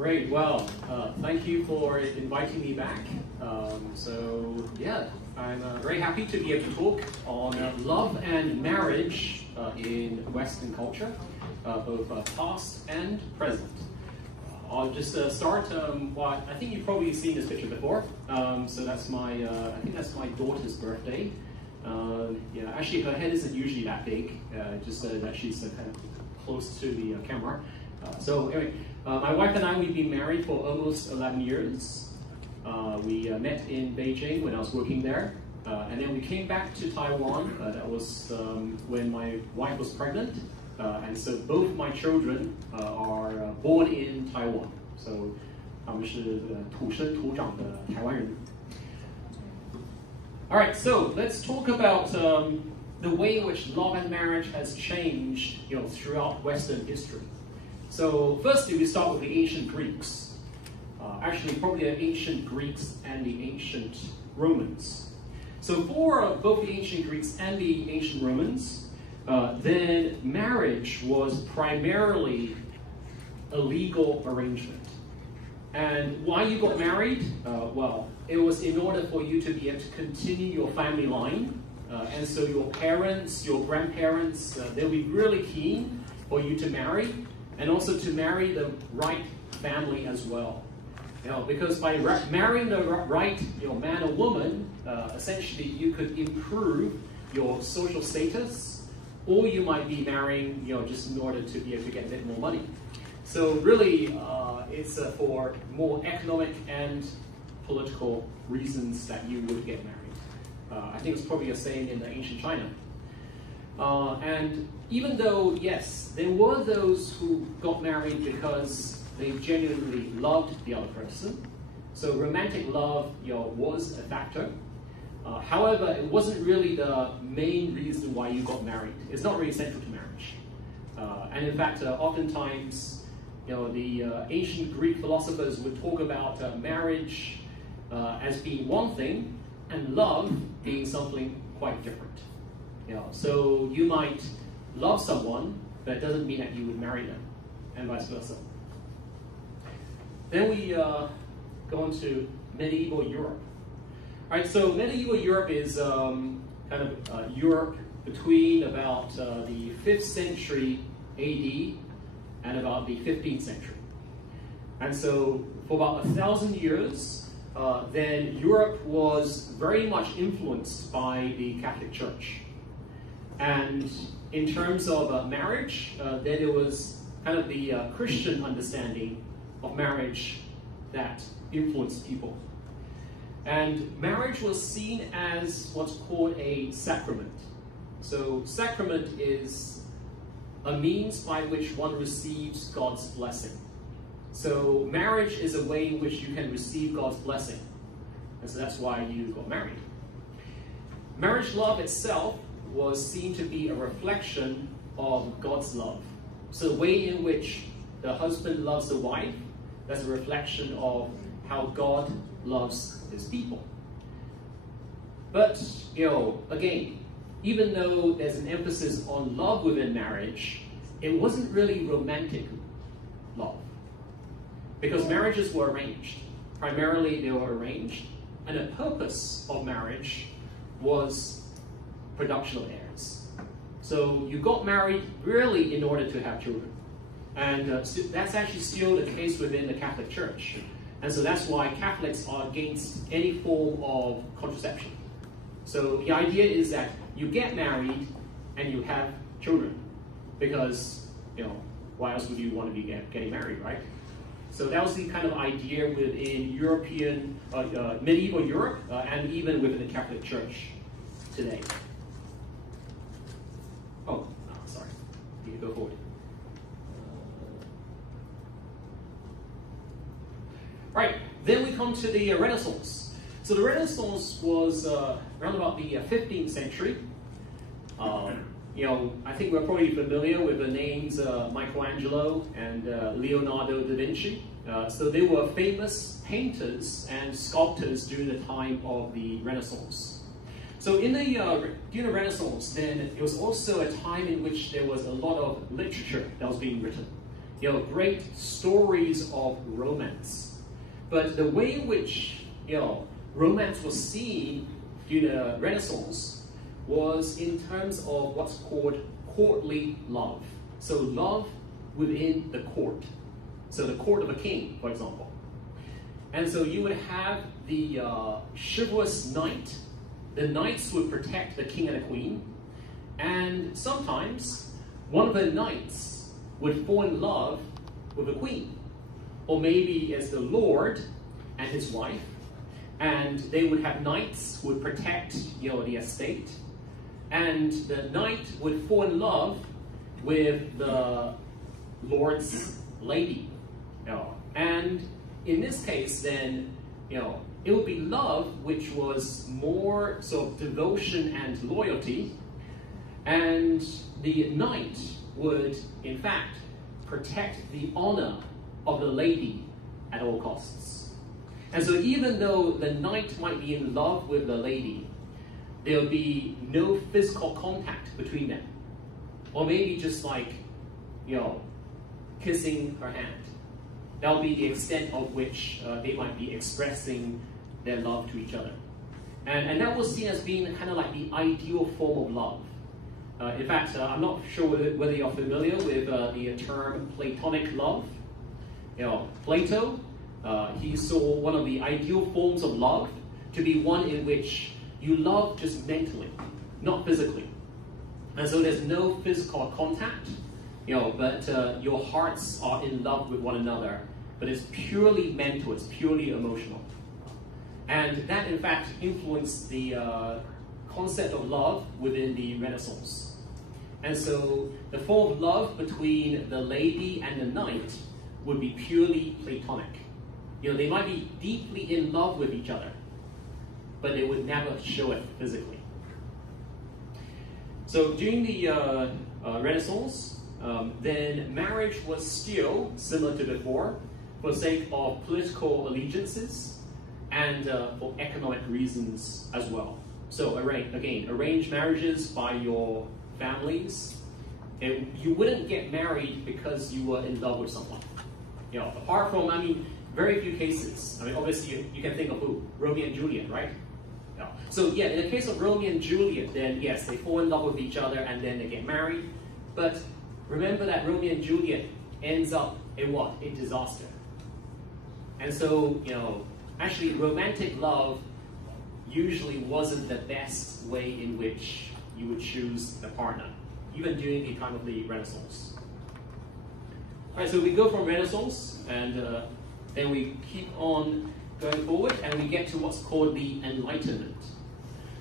Great. Well, thank you for inviting me back. I'm very happy to be able to talk on love and marriage in Western culture, both past and present. I'll just start. I think you've probably seen this picture before. So that's my, I think that's my daughter's birthday. Actually, her head isn't usually that big, just so that she's kind of close to the camera. Anyway, my wife and I, we've been married for almost 11 years. We met in Beijing when I was working there, and then we came back to Taiwan. That was when my wife was pregnant, and so both my children are born in Taiwan. So 他们是土生土长的台湾人。All right, so let's talk about the way in which love and marriage has changed, throughout Western history. So firstly, we start with the ancient Greeks. Actually, probably the ancient Greeks and the ancient Romans. So for both the ancient Greeks and the ancient Romans, then marriage was primarily a legal arrangement. And why you got married? Well, it was in order for you to be able to continue your family line. And so your parents, your grandparents, they'll be really keen for you to marry, and also to marry the right family as well. Because by marrying the right man or woman, essentially you could improve your social status, or you might be marrying just in order to be able to get a bit more money. So really, it's for more economic and political reasons that you would get married. I think it's probably the same in ancient China. And even though, yes, there were those who got married because they genuinely loved the other person, so romantic love was a factor. However, it wasn't really the main reason why you got married. It's not really central to marriage. And in fact, oftentimes, the ancient Greek philosophers would talk about marriage as being one thing, and love being something quite different. So you might love someone, but it doesn't mean that you would marry them, and vice versa. Then we go into medieval Europe. All right, so medieval Europe is kind of Europe between about the 5th century AD and about the 15th century. And so for about 1,000 years, then Europe was very much influenced by the Catholic Church. And in terms of marriage, then it was kind of the Christian understanding of marriage that influenced people. And marriage was seen as what's called a sacrament. So sacrament is a means by which one receives God's blessing. So marriage is a way in which you can receive God's blessing. And so that's why you got married. Marriage love itself was seen to be a reflection of God's love. So the way in which the husband loves the wife, that's a reflection of how God loves his people. But, again, even though there's an emphasis on love within marriage, it wasn't really romantic love. Because marriages were arranged. Primarily, they were arranged. And the purpose of marriage was production of heirs. So you got married really in order to have children. And that's actually still the case within the Catholic Church. And so that's why Catholics are against any form of contraception. So the idea is that you get married and you have children. Because, why else would you want to be getting married, right? So that was the kind of idea within European, medieval Europe, and even within the Catholic Church today. Sorry, you can go forward. Right, then we come to the Renaissance. So the Renaissance was around about the 15th century. I think we're probably familiar with the names Michelangelo and Leonardo da Vinci. So they were famous painters and sculptors during the time of the Renaissance. So during the Renaissance, then it was also a time in which there was a lot of literature that was being written. great stories of romance. But the way in which, romance was seen during the Renaissance was in terms of what's called courtly love. So love within the court. So the court of a king, for example. And so you would have the chivalrous knight. The knights would protect the king and the queen. And sometimes one of the knights would fall in love with the queen. Or maybe as the lord and his wife. And they would have knights who would protect, the estate. And the knight would fall in love with the lord's lady. And in this case, then, it would be love which was more sort of devotion and loyalty. And the knight would, in fact, protect the honor of the lady at all costs. And so even though the knight might be in love with the lady, there'll be no physical contact between them. Or maybe just like, kissing her hand. That'll be the extent of which they might be expressing their love to each other. And that was seen as being kind of like the ideal form of love. In fact, I'm not sure whether you're familiar with the term Platonic love. Plato, he saw one of the ideal forms of love to be one in which you love just mentally, not physically. And so there's no physical contact, but your hearts are in love with one another, but it's purely mental, it's purely emotional. And that, in fact, influenced the concept of love within the Renaissance. And so the form of love between the lady and the knight would be purely Platonic. They might be deeply in love with each other, but they would never show it physically. So during the Renaissance, then marriage was still similar to before, for the sake of political allegiances and for economic reasons as well. So arranged marriages by your families. You wouldn't get married because you were in love with someone. Apart from, very few cases. Obviously you can think of who? Romeo and Juliet, right? So yeah, in the case of Romeo and Juliet, then yes, they fall in love with each other and then they get married. But remember that Romeo and Juliet ends up in what? In disaster. And so, actually romantic love usually wasn't the best way in which you would choose a partner, even during the time of the Renaissance. All right, so we go from Renaissance and then we keep on going forward and we get to what's called the Enlightenment.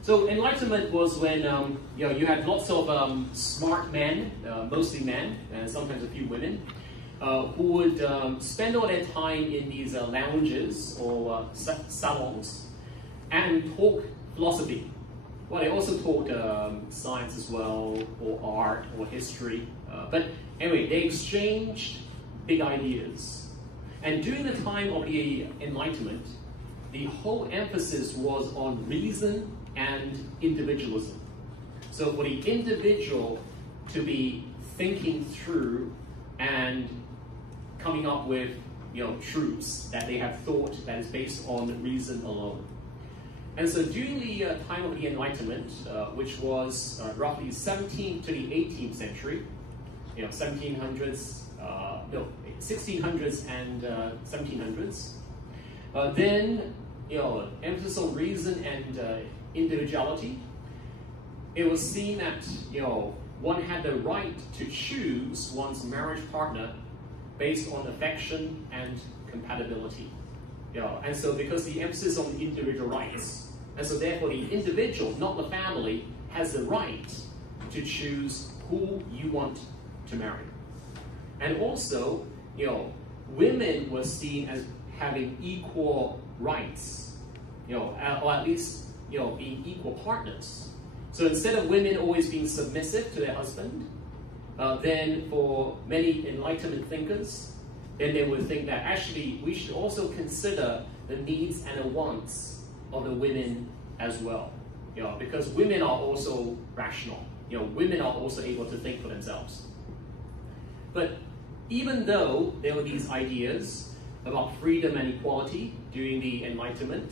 So Enlightenment was when you had lots of smart men, mostly men, and sometimes a few women, who would spend all their time in these lounges or salons and talk philosophy. Well, they also taught science as well, or art, or history. But anyway, they exchanged big ideas. And during the time of the Enlightenment, the whole emphasis was on reason and individualism. So for the individual to be thinking through and coming up with truths that they have thought that is based on reason alone. And so during the time of the Enlightenment, which was roughly 17th to the 18th century, 1600s and 1700s, then emphasis on reason and individuality. It was seen that one had the right to choose one's marriage partner based on affection and compatibility. And so because the emphasis on individual rights, and so therefore the individual, not the family, has the right to choose who you want to marry. And also, women were seen as having equal rights, or at least, being equal partners. So instead of women always being submissive to their husband, then for many Enlightenment thinkers, then they would think that actually we should also consider the needs and the wants of the women as well. Because women are also rational. Women are also able to think for themselves. But even though there were these ideas about freedom and equality during the Enlightenment,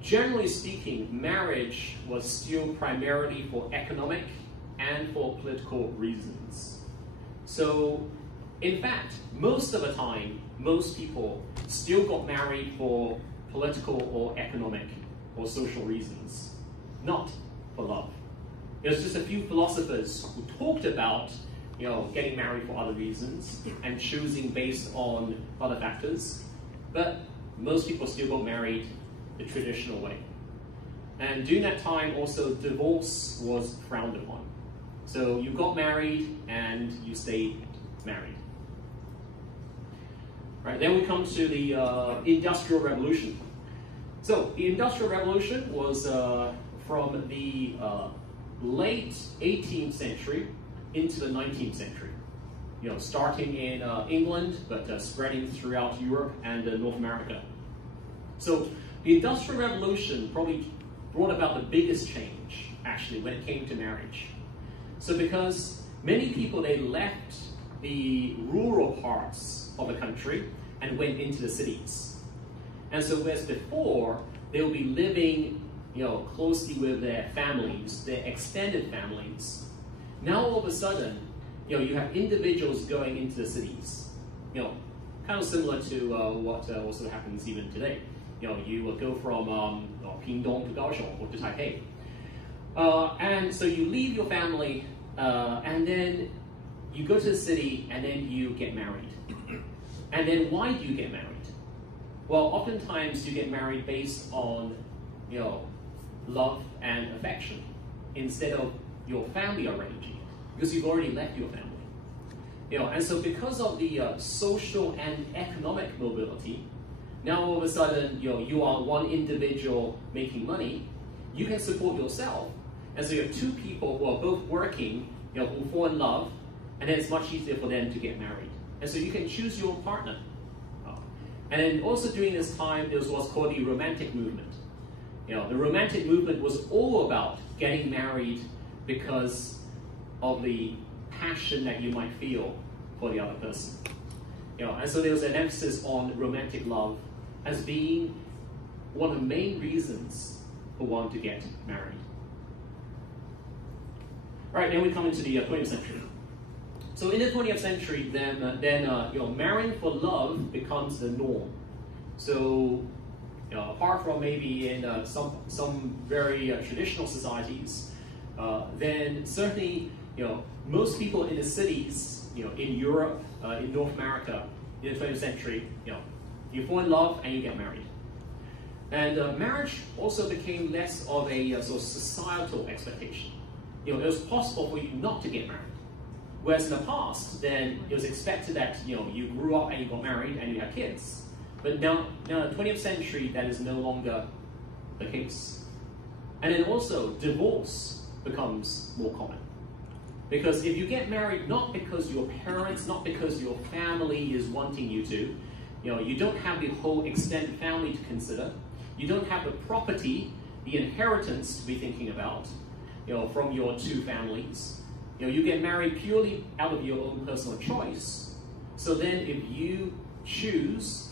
generally speaking, marriage was still primarily for economic and for political reasons. So, in fact, most of the time, most people still got married for political or economic or social reasons, not for love. There's just a few philosophers who talked about, getting married for other reasons and choosing based on other factors, but most people still got married the traditional way. And during that time, also divorce was frowned upon. So you got married and you stayed married. Right, then we come to the Industrial Revolution. So the Industrial Revolution was from the late 18th century into the 19th century. Starting in England, but spreading throughout Europe and North America. So the Industrial Revolution probably brought about the biggest change, actually, when it came to marriage. So because many people, they left the rural parts of the country and went into the cities. And so whereas before, they would be living closely with their families, their extended families, now all of a sudden, you have individuals going into the cities. Kind of similar to what also happens even today. You will go from Pingdong to Kaohsiung or to Taipei. And so you leave your family and then you go to the city and then you get married. And then why do you get married? Well, oftentimes you get married based on love and affection instead of your family arranging it, because you've already left your family. And so because of the social and economic mobility, now all of a sudden, you are one individual making money, you can support yourself, and so you have two people who are both working, who fall in love, and then it's much easier for them to get married. And so you can choose your partner. And then also during this time, there was what's called the Romantic movement. The Romantic movement was all about getting married because of the passion that you might feel for the other person. And so there was an emphasis on romantic love as being one of the main reasons for one to get married. All right, then we come into the 20th century. So in the 20th century, then marrying for love becomes the norm. So apart from maybe in some very traditional societies, then certainly most people in the cities, in Europe, in North America, in the 20th century, you fall in love and you get married. And marriage also became less of a sort of societal expectation. It was possible for you not to get married. Whereas in the past, then it was expected that you grew up and you got married and you had kids. But now in the 20th century, that is no longer the case. And then also, divorce becomes more common. Because if you get married not because your parents, not because your family is wanting you to, you don't have the whole extended family to consider, you don't have the property, the inheritance to be thinking about, from your two families. You get married purely out of your own personal choice. So then if you choose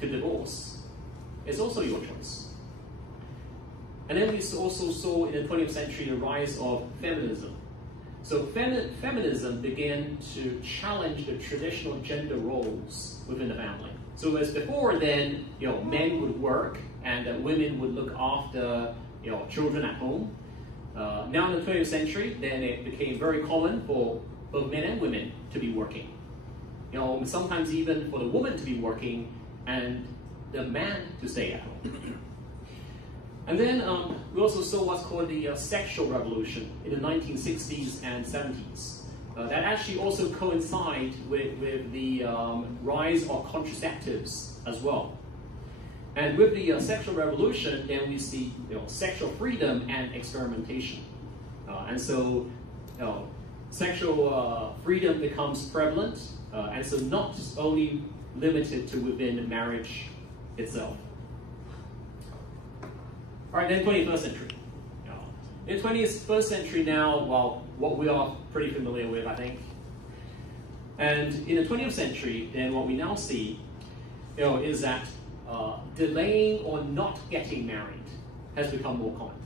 to divorce, it's also your choice. And then we also saw in the 20th century the rise of feminism. So feminism began to challenge the traditional gender roles within the family. So as before then, men would work and women would look after children at home. Now in the 20th century, then it became very common for both men and women to be working. Sometimes even for the woman to be working and the man to stay at home. And then we also saw what's called the sexual revolution in the 1960s and 70s. That actually also coincided with the rise of contraceptives as well. And with the sexual revolution, then we see sexual freedom and experimentation. And so sexual freedom becomes prevalent, and so not only limited to within marriage itself. All right, then 21st century. In the 21st century now, well, what we are pretty familiar with, I think. And in the 20th century, then what we now see, is that delaying or not getting married has become more common.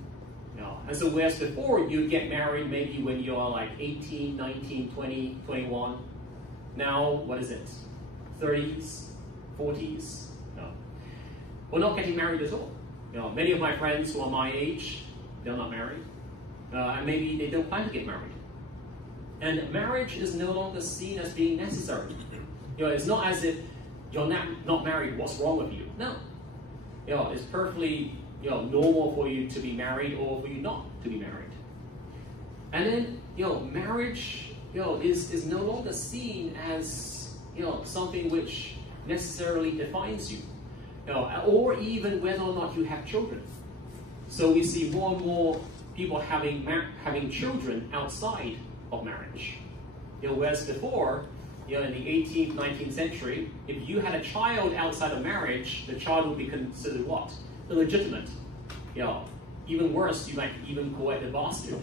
And so whereas before you get married maybe when you're like 18, 19, 20, 21, now what is it? 30s, 40s? We're not getting married at all. Many of my friends who are my age, they're not married. And maybe they don't plan to get married. And marriage is no longer seen as being necessary. It's not as if you're not married, what's wrong with you? No. It's perfectly normal for you to be married or for you not to be married. And then, marriage, is no longer seen as, something which necessarily defines you, or even whether or not you have children. So we see more and more people having children outside of marriage. Whereas before, in the 18th, 19th century, if you had a child outside of marriage, the child would be considered what? Illegitimate. Even worse, you might even call it a bastard.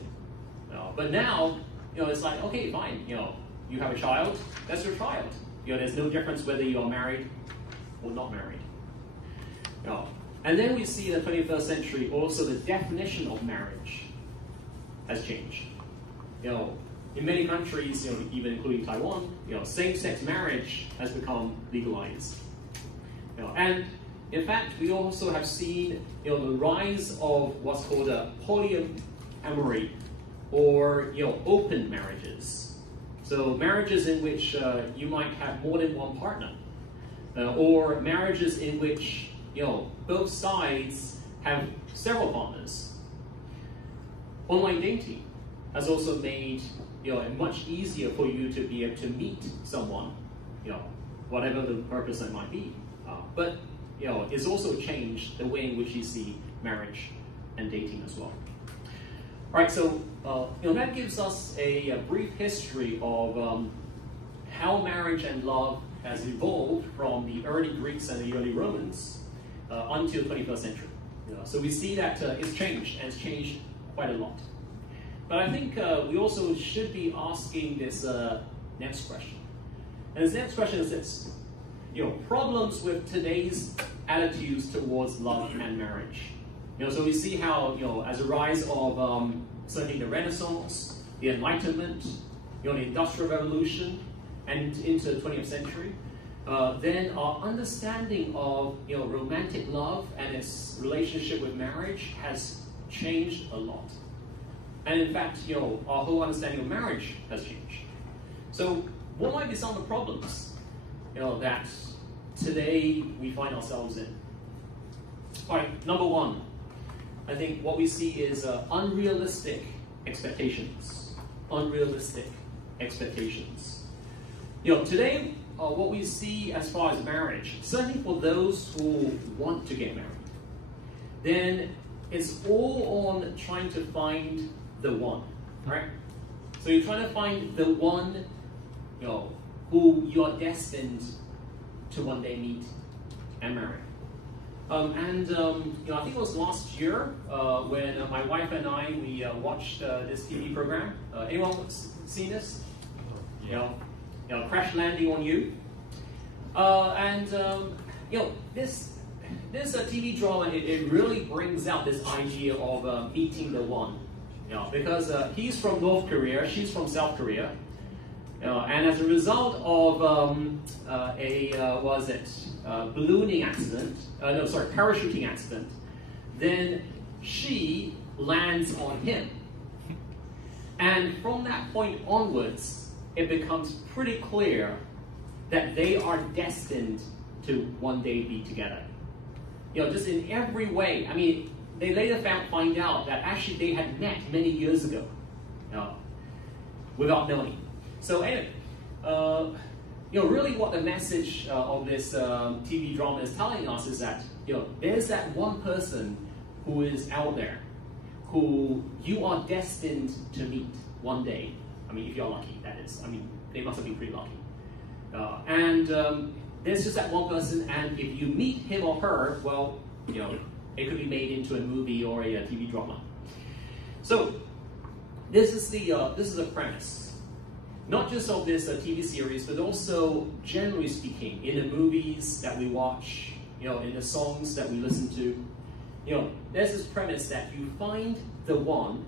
But now, it's like, okay, fine. You have a child, that's your child. There's no difference whether you are married or not married. And then we see in the 21st century also the definition of marriage has changed. In many countries, even including Taiwan, same-sex marriage has become legalized. And in fact, we also have seen the rise of what's called a polyamory, or open marriages. So marriages in which you might have more than one partner, or marriages in which both sides have several partners. Online dating has also made it much easier for you to be able to meet someone, whatever the purpose it might be. But it's also changed the way in which you see marriage and dating as well. All right, so that gives us a brief history of how marriage and love has evolved from the early Greeks and the early Romans until the 21st century. So we see that it's changed, and it's changed quite a lot. But I think we also should be asking this next question. And this next question is this. Problems with today's attitudes towards love and marriage. So we see how, as a rise of certainly the Renaissance, the Enlightenment, the Industrial Revolution, and into the 20th century, then our understanding of romantic love and its relationship with marriage has changed a lot. And in fact, our whole understanding of marriage has changed. So what might be some of the problems that today we find ourselves in? All right, number one, I think what we see is unrealistic expectations. Unrealistic expectations. Today, what we see as far as marriage, certainly for those who want to get married, then it's all on trying to find the one, right? So you're trying to find the one, who you are destined to one day meet and marry. I think it was last year when my wife and I, we watched this TV program. Anyone seen this? Crash Landing on You. This TV drama, it really brings out this idea of meeting the one. Because he's from North Korea, she's from South Korea. And as a result of ballooning accident, parachuting accident, then she lands on him. And from that point onwards, it becomes pretty clear that they are destined to one day be together. Just in every way. I mean, they later find out that actually they had met many years ago, without knowing. So anyway, really what the message of this TV drama is telling us is that, there's that one person who is out there who you are destined to meet one day. I mean, if you're lucky, that is. I mean, they must have been pretty lucky. There's just that one person, and if you meet him or her, well, it could be made into a movie or a TV drama. So this is the premise. not just of this TV series, but also generally speaking, in the movies that we watch, in the songs that we listen to, there's this premise that you find the one,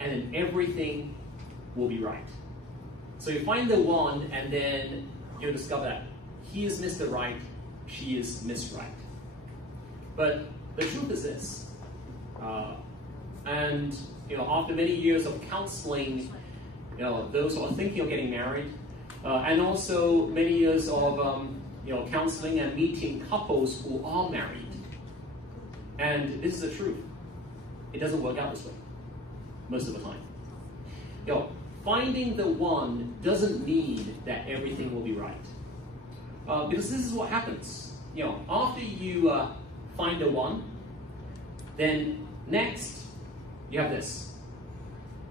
and then everything will be right. So you find the one, and then you discover that he is Mr. Right, she is Miss Right. But the truth is this, after many years of counseling, those who are thinking of getting married, and also many years of counseling and meeting couples who are married, and this is the truth, it doesn't work out this way most of the time. Finding the one doesn't mean that everything will be right, because this is what happens. After you find the one, then next you have this.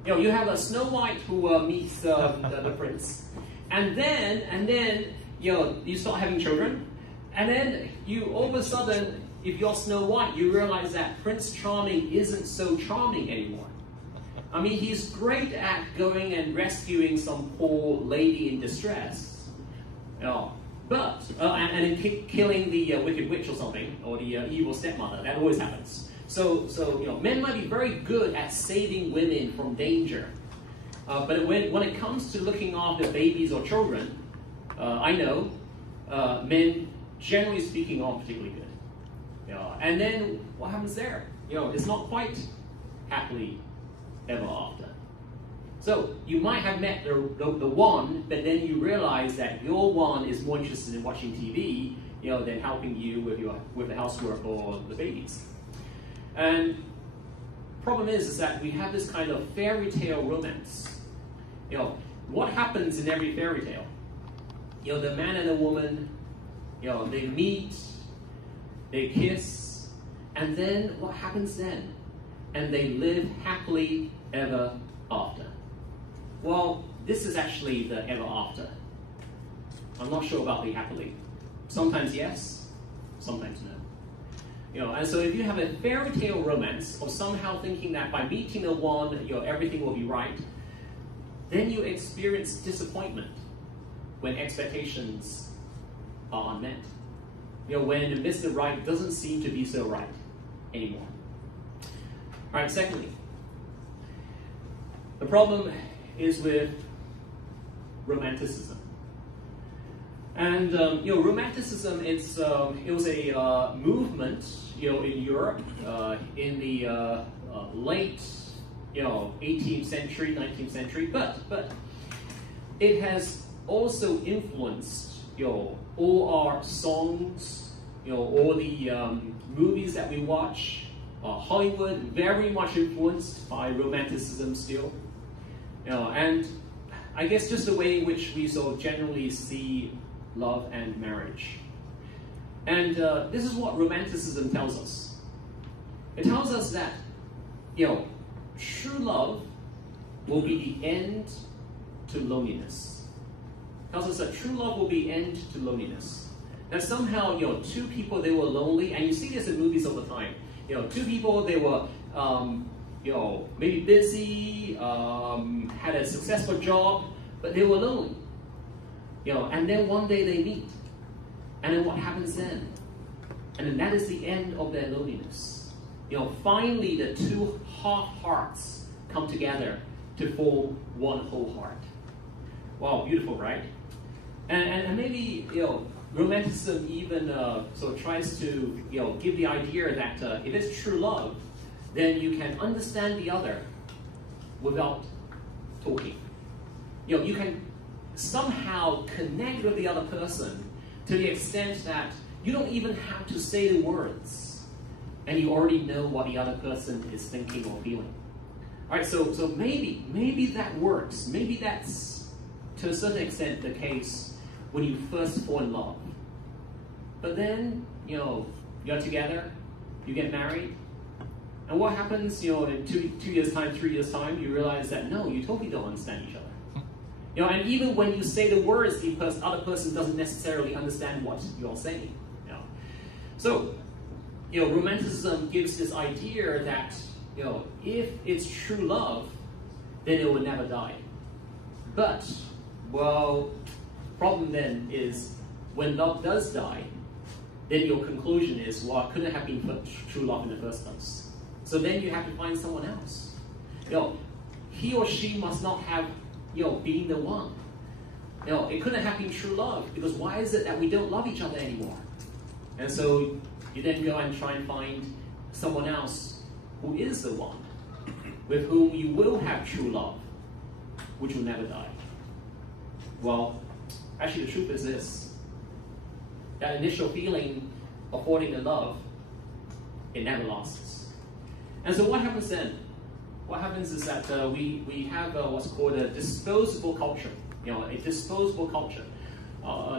You have a Snow White who meets the prince, and then you start having children, and then you all of a sudden, if you're Snow White, you realize that Prince Charming isn't so charming anymore. I mean, he's great at going and rescuing some poor lady in distress, but and killing the wicked witch or something, or the evil stepmother. That always happens. So men might be very good at saving women from danger, but when it comes to looking after babies or children, I know men, generally speaking, aren't particularly good. And then what happens there? It's not quite happily ever after. So you might have met the one, but then you realize that your one is more interested in watching TV, than helping you with the housework or the babies. And problem is that we have this kind of fairy tale romance. What happens in every fairy tale? The man and the woman, they meet, they kiss, and then what happens then? And they live happily ever after. Well, this is actually the ever after. I'm not sure about the happily. Sometimes yes, sometimes no. And so if you have a fairy tale romance, or somehow thinking that by meeting the one, everything will be right, then you experience disappointment when expectations are unmet. When Mr. Right doesn't seem to be so right anymore. All right, secondly, the problem is with romanticism. And romanticism, it was a movement, in Europe in the late, 18th century, 19th century, but it has also influenced, all our songs, all the movies that we watch. Hollywood, very much influenced by romanticism still. And I guess just the way in which we so generally see love and marriage. And this is what romanticism tells us. It tells us that, true love will be the end to loneliness. It tells us that true love will be end to loneliness. That somehow, two people, they were lonely, and you see this in movies all the time. Two people, they were, maybe busy, had a successful job, but they were lonely. And then one day they meet. And then what happens then? And then that is the end of their loneliness. Finally the two half hearts come together to form one whole heart. Wow, beautiful, right? And maybe, romanticism even tries to give the idea that if it's true love, then you can understand the other without talking. You can somehow connect with the other person to the extent that you don't even have to say the words, and you already know what the other person is thinking or feeling. All right, so maybe that works. Maybe that's to a certain extent the case when you first fall in love. But then, you're together, you get married, and what happens, in 2 years' time, 3 years' time, you realize that no, you totally don't understand each other. And even when you say the words, the other person doesn't necessarily understand what you're saying. So, romanticism gives this idea that, if it's true love, then it will never die. But, well, problem then is when love does die, then your conclusion is, well, it couldn't have been true love in the first place. So then you have to find someone else. He or she must not have, been the one. It couldn't have been true love, because why is it that we don't love each other anymore? And so you then go and try and find someone else who is the one, with whom you will have true love, which will never die. Well, actually the truth is this: that initial feeling of falling in love, it never lasts. And so what happens then? What happens is that we have what's called a disposable culture. A disposable culture.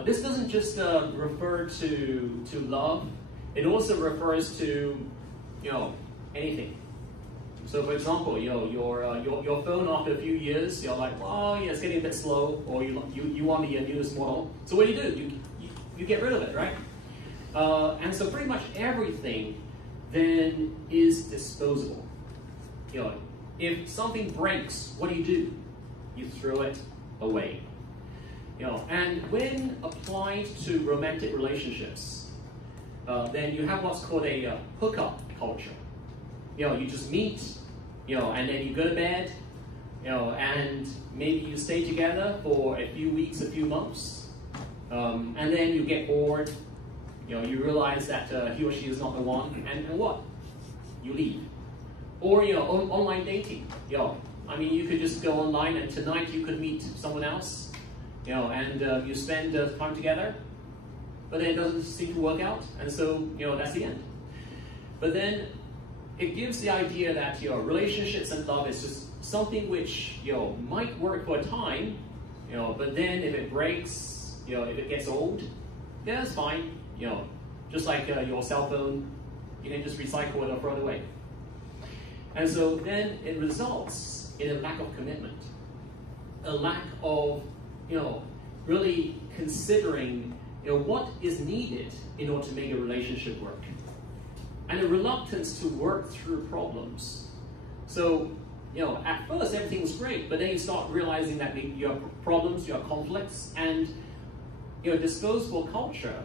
This doesn't just refer to love. It also refers to anything. So for example, your phone after a few years, you're like, well, yeah, it's getting a bit slow, or you want the newest model. So what do? You get rid of it, right? And so pretty much everything then is disposable. If something breaks, what do? You throw it away. And when applied to romantic relationships, then you have what's called a hookup culture. You just meet, and then you go to bed, and maybe you stay together for a few weeks, a few months, and then you get bored, you realize that he or she is not the one, and what? You leave. Or, online dating, I mean, you could just go online and tonight you could meet someone else, and you spend time together, but then it doesn't seem to work out, and so, that's the end. But then it gives the idea that, relationships and love is just something which, might work for a time, but then if it breaks, if it gets old, yeah, it's fine, just like your cell phone, you can just recycle it or throw it away. And so then it results in a lack of commitment, a lack of, really considering, what is needed in order to make a relationship work, and a reluctance to work through problems. So, at first everything was great, but then you start realizing that you have problems, you have conflicts, and disposable culture.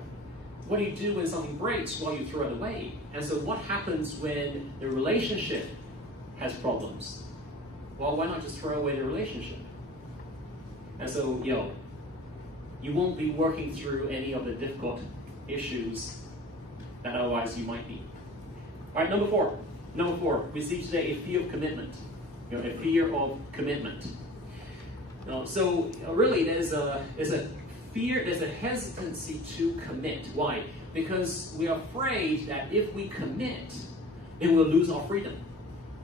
What do you do when something breaks? Well, you throw it away. And so what happens when the relationship has problems? Well, why not just throw away the relationship? And so, you won't be working through any of the difficult issues that otherwise you might be. All right, number four. Number four, we see today a fear of commitment. A fear of commitment. So really, there's a fear, there's a hesitancy to commit. Why? Because we are afraid that if we commit, then we'll lose our freedom,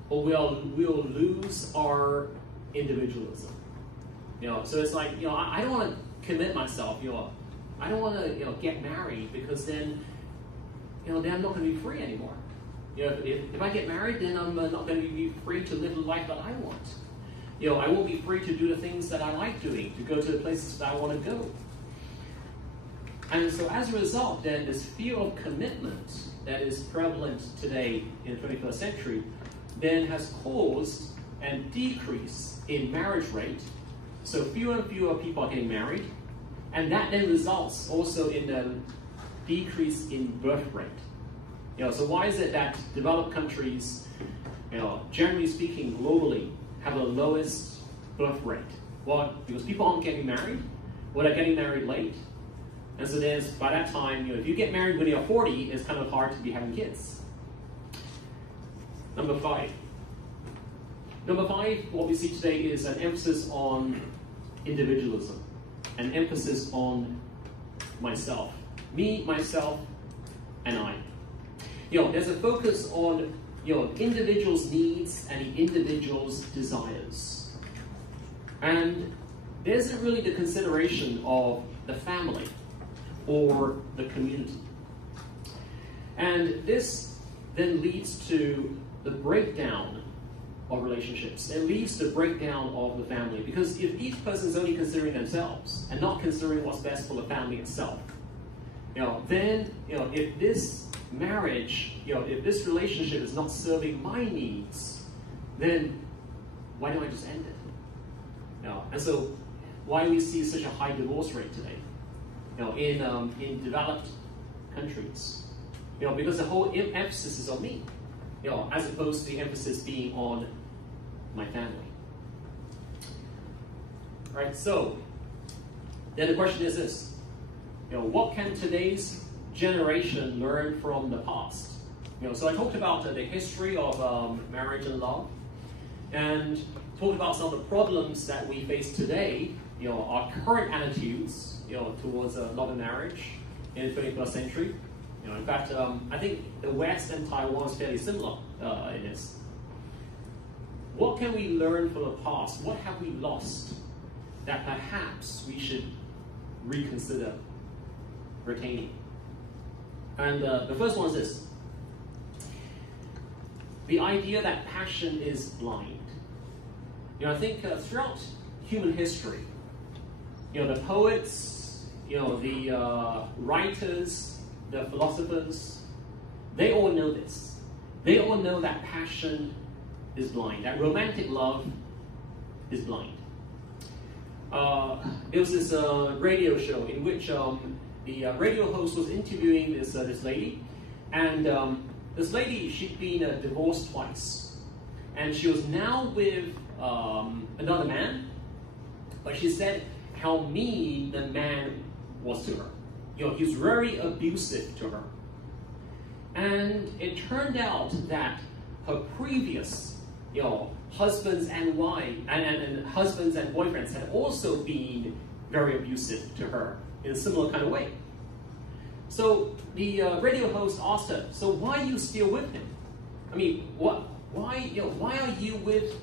or we'll lose our individualism. So it's like, I don't want to commit myself. I don't want to, get married, because then, then I'm not going to be free anymore. If I get married, then I'm not going to be free to live the life that I want. I won't be free to do the things that I like doing, to go to the places that I want to go. And so as a result, then, this fear of commitment that is prevalent today in the 21st century then has caused a decrease in marriage rate. So fewer and fewer people are getting married, and that then results also in a decrease in birth rate. So why is it that developed countries, generally speaking, globally, have the lowest birth rate? Well, because people aren't getting married, or they're getting married late. And so by that time, if you get married when you're 40, it's kind of hard to be having kids. Number five. Number five, what we see today is an emphasis on individualism, an emphasis on myself. Me, myself, and I. There's a focus on individual's needs and the individual's desires. And there isn't really the consideration of the family or the community. And this then leads to the breakdown of relationships. It leads to the breakdown of the family, because if each person is only considering themselves and not considering what's best for the family itself, then if this marriage, if this relationship is not serving my needs, then why don't I just end it? And so why we see such a high divorce rate today, in developed countries. Because the whole emphasis is on me, as opposed to the emphasis being on my family. Right, so then the question is this, what can today's generation learn from the past? So I talked about the history of marriage and love, and talked about some of the problems that we face today, our current attitudes, towards love and marriage in the 21st century. In fact, I think the West and Taiwan is fairly similar in this. What can we learn from the past? What have we lost that perhaps we should reconsider retaining? And the first one is this. The idea that passion is blind. I think throughout human history, the poets, the writers, the philosophers, they all know this. They all know that passion is blind, that romantic love is blind. There was this radio show in which the radio host was interviewing this lady, and this lady, she'd been divorced twice, and she was now with another man, but she said how mean the man was to her. He was very abusive to her. And it turned out that her previous, husbands and wives and husbands and boyfriends had also been very abusive to her in a similar kind of way. So the radio host asked her, "So why are you still with him? I mean, why are you with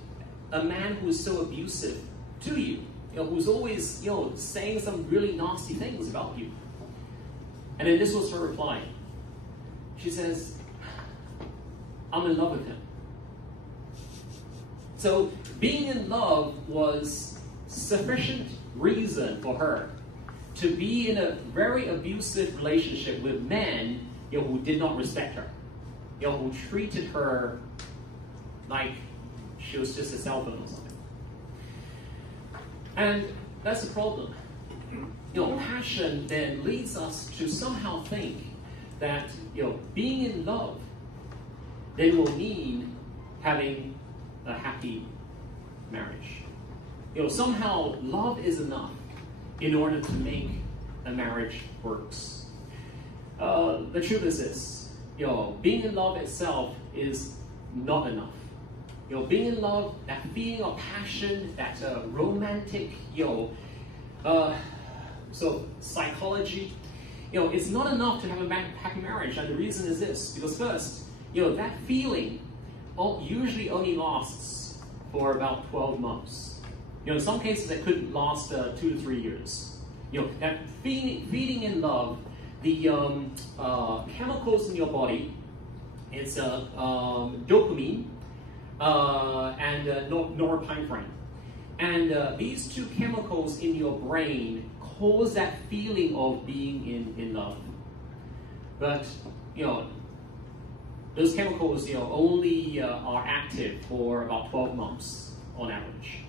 a man who is so abusive to you? Who's always, saying some really nasty things about you?" And then this was her reply. She says, "I'm in love with him." So being in love was sufficient reason for her to be in a very abusive relationship with men, who did not respect her, who treated her like she was just a cell phone or something. And that's the problem. Passion then leads us to somehow think that, being in love then will mean having a happy marriage. Somehow love is enough in order to make a marriage works. The truth is this, being in love itself is not enough. Being in love, that feeling of passion, that romantic, psychology, it's not enough to have a happy marriage. And the reason is this, because first, that feeling usually only lasts for about 12 months. In some cases, it could last 2 to 3 years. That feeling in love, the chemicals in your body, it's dopamine and norepinephrine. And these two chemicals in your brain cause that feeling of being in love. But, those chemicals, only are active for about 12 months on average,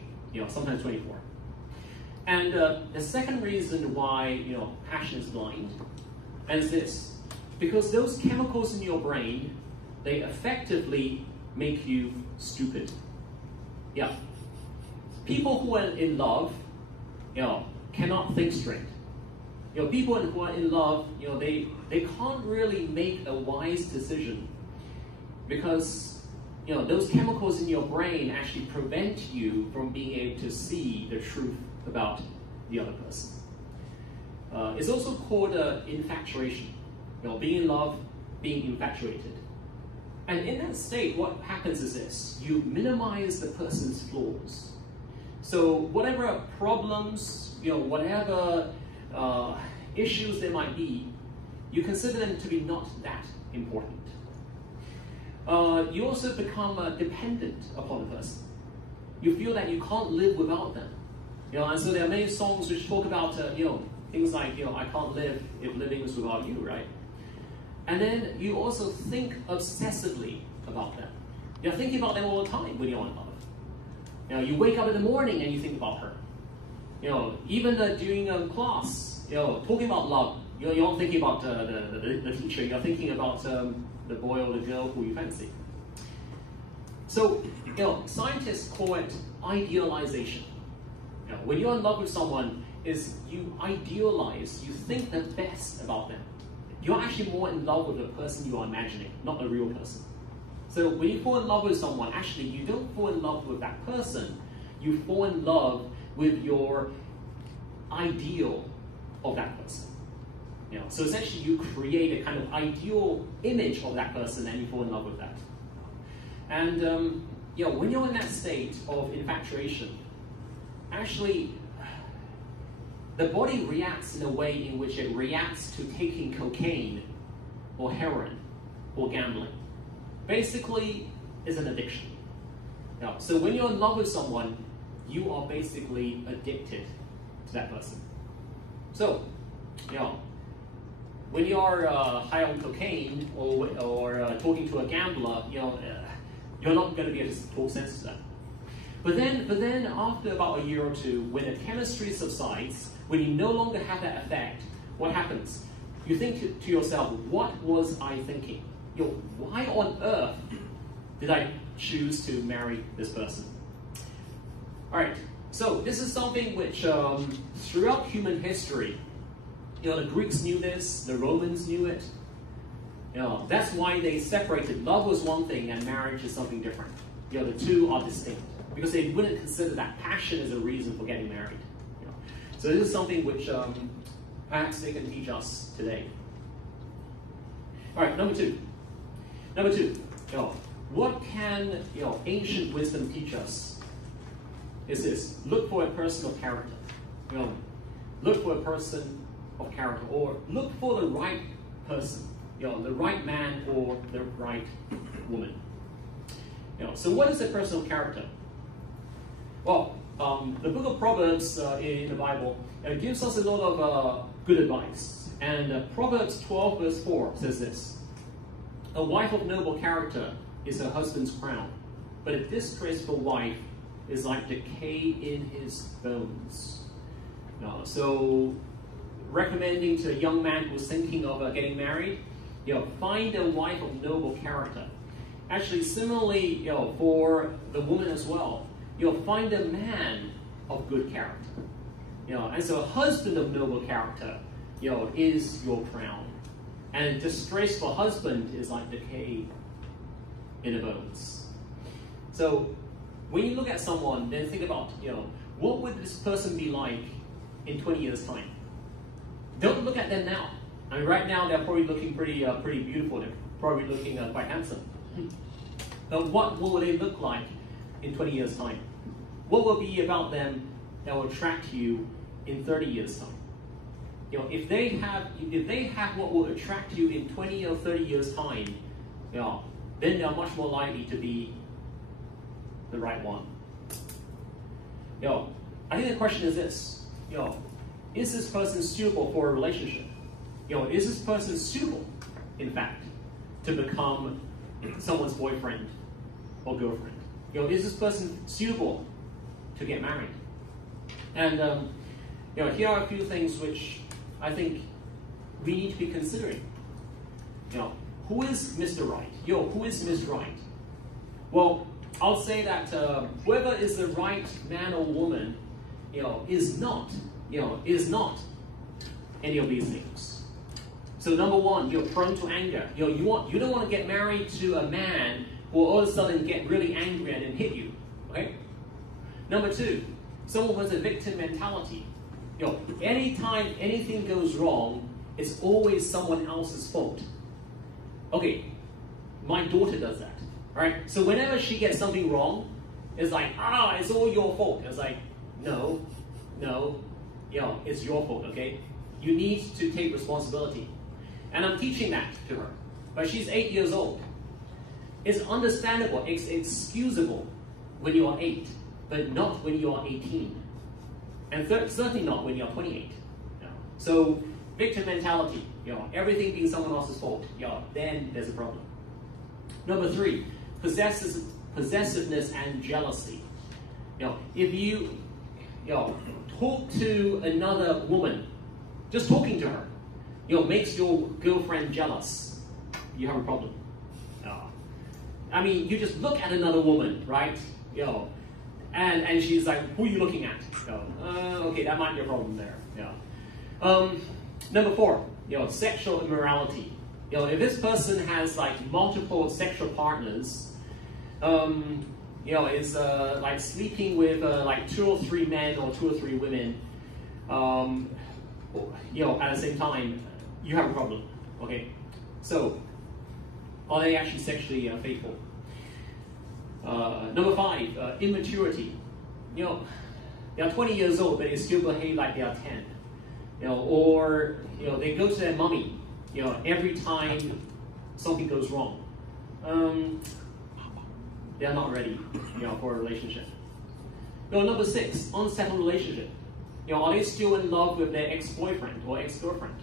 sometimes 24. And the second reason why, passion is blind is this, because those chemicals in your brain, they effectively make you stupid. Yeah. People who are in love, cannot think straight. People who are in love, they can't really make a wise decision because, those chemicals in your brain actually prevent you from being able to see the truth about the other person. It's also called infatuation. Being in love, being infatuated. And in that state, what happens is this: you minimize the person's flaws. So whatever problems, whatever issues there might be, you consider them to be not that important. You also become dependent upon the person. You feel that you can't live without them. And so there are many songs which talk about, things like, I can't live if living is without you, right? And then you also think obsessively about them. You're thinking about them all the time when you're in love. You wake up in the morning and you think about her. Even during class, talking about love, you're not thinking about the teacher, you're thinking about the boy or the girl who you fancy. So, scientists call it idealization. When you're in love with someone, you idealize, you think the best about them. You're actually more in love with the person you are imagining, not the real person. So when you fall in love with someone, actually you don't fall in love with that person, you fall in love with your ideal of that person. So essentially you create a kind of ideal image of that person and you fall in love with that. And when you're in that state of infatuation, actually the body reacts in a way in which it reacts to taking cocaine or heroin or gambling. Basically, it's an addiction. So when you're in love with someone, you are basically addicted to that person. So, when you're high on cocaine or talking to a gambler, you're not going to be able to talk sense to them. But then after about a year or two, when the chemistry subsides, when you no longer have that effect, what happens? You think to yourself, what was I thinking? Why on earth did I choose to marry this person? All right, so this is something which throughout human history, the Greeks knew this, the Romans knew it. That's why they separated. Love was one thing and marriage is something different. The two are distinct because they wouldn't consider that passion as a reason for getting married. So this is something which perhaps they can teach us today. All right, number two. What can ancient wisdom teach us? Is this: look for a person of character. Look for a person of character, or look for the right person. The right man or the right woman. So what is a person of character? Well, the book of Proverbs in the Bible gives us a lot of good advice. And Proverbs 12 verse 4 says this: a wife of noble character is her husband's crown, but a disgraceful wife is like decay in his bones. So recommending to a young man who's thinking of getting married, find a wife of noble character. Actually, similarly, for the woman as well, find a man of good character. And so a husband of noble character, is your crown. And a disgraceful husband is like decay in the bones. So when you look at someone, then think about, what would this person be like in 20 years' time? Don't look at them now. I mean, right now they're probably looking pretty beautiful. They're probably looking quite handsome. But what will they look like in 20 years' time? What will be about them that will attract you in 30 years' time? If they have what will attract you in 20 or 30 years' time, then they're much more likely to be the right one. I think the question is this: is this person suitable for a relationship? Is this person suitable, in fact, to become someone's boyfriend or girlfriend? Is this person suitable to get married? And here are a few things which I think we need to be considering. Who is Mr. Right? Who is Ms. Right? Well, I'll say that whoever is the right man or woman, is not any of these things. So number one, you're prone to anger. You don't want to get married to a man who will all of a sudden get really angry and then hit you. Okay? Number two, someone who has a victim mentality. Anytime anything goes wrong, it's always someone else's fault. Okay, my daughter does that. Right? So whenever she gets something wrong, it's like, it's all your fault. It's like, no, it's your fault, okay? You need to take responsibility. And I'm teaching that to her. But she's 8 years old. It's understandable, it's excusable when you are 8, but not when you are 18. And certainly not when you're 28. So, victim mentality, everything being someone else's fault, then there's a problem. Number three, possessiveness and jealousy. If talk to another woman, just talking to her, makes your girlfriend jealous, you have a problem. I mean, you just look at another woman, right? And she's like, who are you looking at? Okay, that might be a problem there. Number 4, sexual immorality. If this person has like multiple sexual partners, is like sleeping with like 2 or 3 men or 2 or 3 women, at the same time, you have a problem. Okay, so are they actually sexually faithful? Number 5, immaturity. They are 20 years old, but they still behave like they are 10. Or they go to their mummy, every time something goes wrong. They are not ready, for a relationship. Number 6, unsettled relationship. Are they still in love with their ex-boyfriend or ex-girlfriend?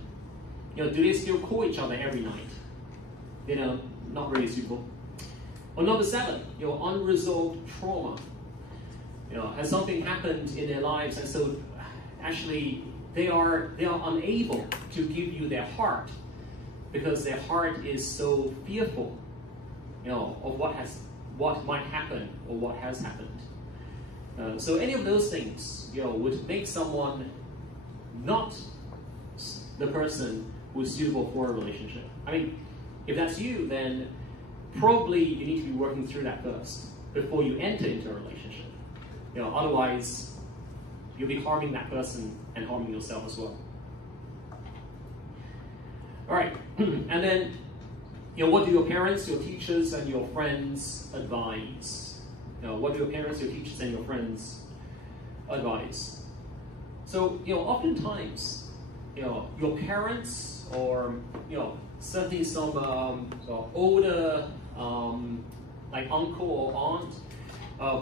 Do they still call each other every night? Not really suitable. Or number 7, unresolved trauma. Has something happened in their lives, and so actually they are unable to give you their heart because their heart is so fearful, of what might happen or what has happened. So any of those things, would make someone not the person who is suitable for a relationship. I mean, if that's you, then probably you need to be working through that first before you enter into a relationship. Otherwise, you'll be harming that person and harming yourself as well. All right, and then, what do your parents, your teachers, and your friends advise? What do your parents, your teachers, and your friends advise? So, oftentimes, your parents or, certainly some older, like uncle or aunt,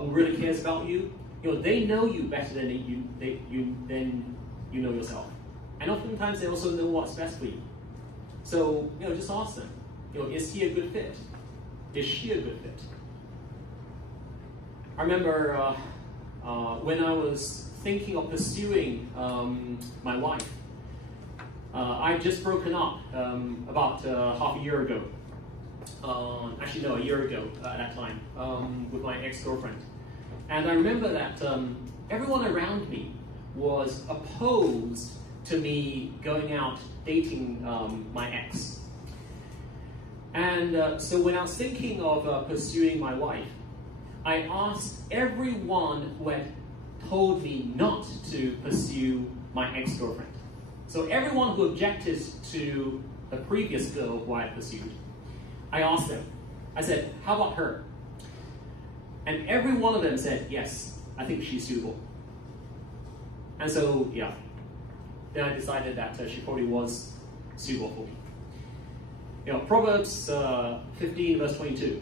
who really cares about you, they know you better than you know yourself. And oftentimes they also know what's best for you. So, just ask them, is he a good fit? Is she a good fit? I remember when I was thinking of pursuing my wife, I'd just broken up about half a year ago. Actually, no, a year ago at that time, with my ex-girlfriend. And I remember that everyone around me was opposed to me going out dating my ex. And so when I was thinking of pursuing my wife, I asked everyone who had told me not to pursue my ex-girlfriend. So everyone who objected to the previous girl who I had pursued, I asked them. I said, how about her? And every one of them said, yes, I think she's suitable. And so, yeah, then I decided that she probably was suitable for me. Proverbs 15 verse 22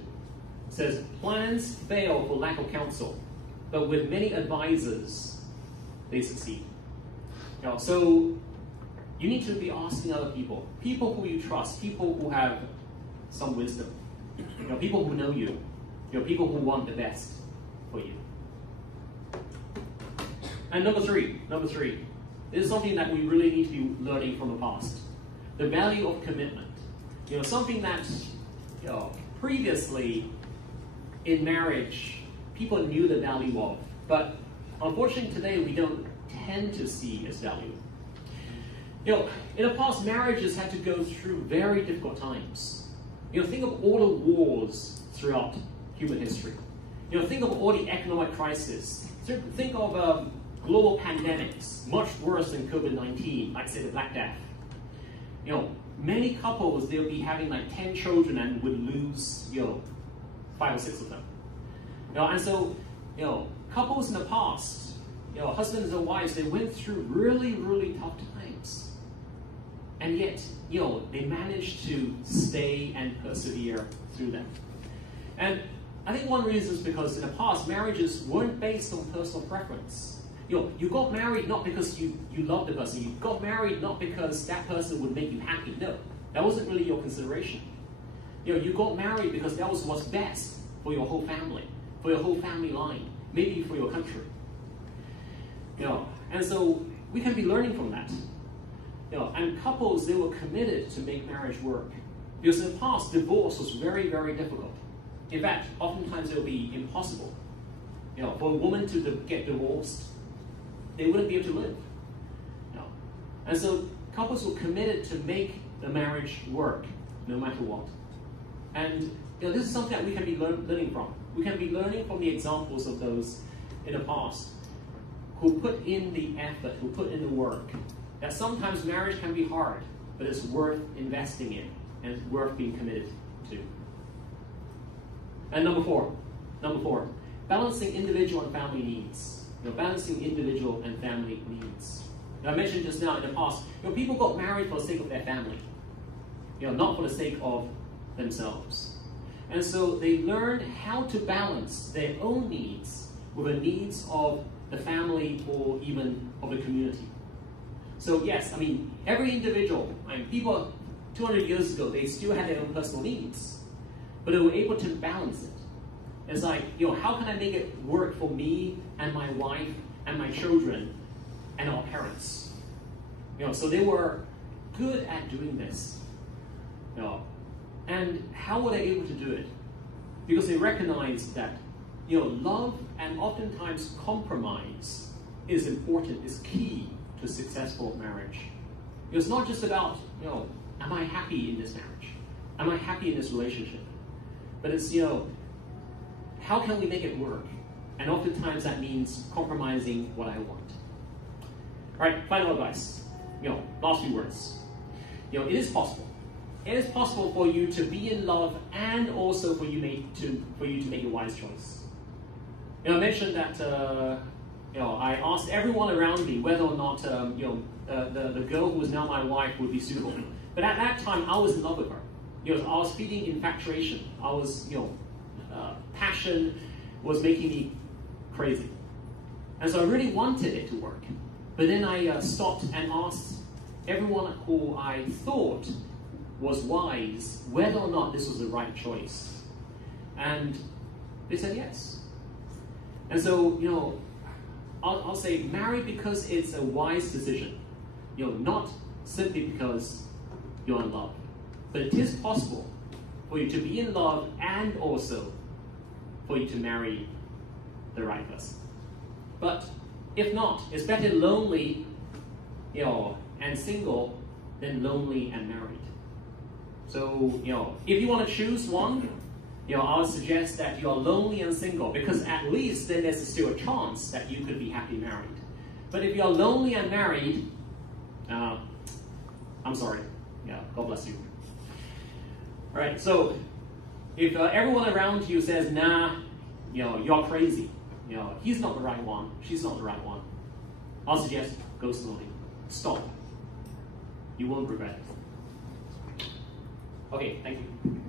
says, plans fail for lack of counsel, but with many advisors, they succeed. So you need to be asking other people who you trust, people who have some wisdom, people who know you, people who want the best for you. And number three, this is something that we really need to be learning from the past. The value of commitment. Something that previously in marriage people knew the value of, but unfortunately today we don't tend to see its value. In the past, marriages had to go through very difficult times. Think of all the wars throughout human history. Think of all the economic crises. Think of global pandemics, much worse than COVID-19, like say the Black Death. Many couples, they'll be having like 10 children and would lose, 5 or 6 of them. And so, couples in the past, husbands and wives, they went through really, really tough times. And yet, they managed to stay and persevere through them. And I think one reason is because in the past, marriages weren't based on personal preference. You got married not because you loved the person. You got married not because that person would make you happy. No, that wasn't really your consideration. You got married because that was what's best for your whole family line, maybe for your country. And so we can be learning from that. And couples, they were committed to make marriage work. Because in the past, divorce was very, very difficult. In fact, oftentimes it would be impossible. For a woman to get divorced, they wouldn't be able to live. And so couples were committed to make the marriage work, no matter what. And this is something that we can be learning from. We can be learning from the examples of those in the past who put in the effort, who put in the work. That sometimes marriage can be hard, but it's worth investing in and it's worth being committed to. And number four, balancing individual and family needs. Balancing individual and family needs. I mentioned just now in the past, people got married for the sake of their family, not for the sake of themselves. And so they learned how to balance their own needs with the needs of the family or even of the community. So yes, every individual, people 200 years ago, they still had their own personal needs, but they were able to balance it. It's like, how can I make it work for me and my wife and my children and our parents? So they were good at doing this. And how were they able to do it? Because they recognized that, love and oftentimes compromise is important, is key to successful marriage. It's not just about, am I happy in this marriage? Am I happy in this relationship? But it's, how can we make it work? And oftentimes that means compromising what I want. All right, final advice. Last few words. It is possible. It is possible for you to be in love and also for you to make a wise choice. I mentioned that I asked everyone around me whether or not the girl who is now my wife would be suitable. But at that time, I was in love with her. I was feeling infatuation. I was, passion was making me crazy. And so I really wanted it to work. But then I stopped and asked everyone who I thought was wise whether or not this was the right choice. And they said yes. And so, I'll say marry because it's a wise decision. Not simply because you're in love. But it is possible for you to be in love and also for you to marry the right person. But if not, it's better lonely, and single than lonely and married. So, if you want to choose one, I would suggest that you're lonely and single, because at least then there's still a chance that you could be happily married. But if you're lonely and married, I'm sorry. God bless you. All right, so if everyone around you says, nah, you're crazy, he's not the right one, she's not the right one, I'll suggest go slowly. Stop. You won't regret it. Okay, thank you.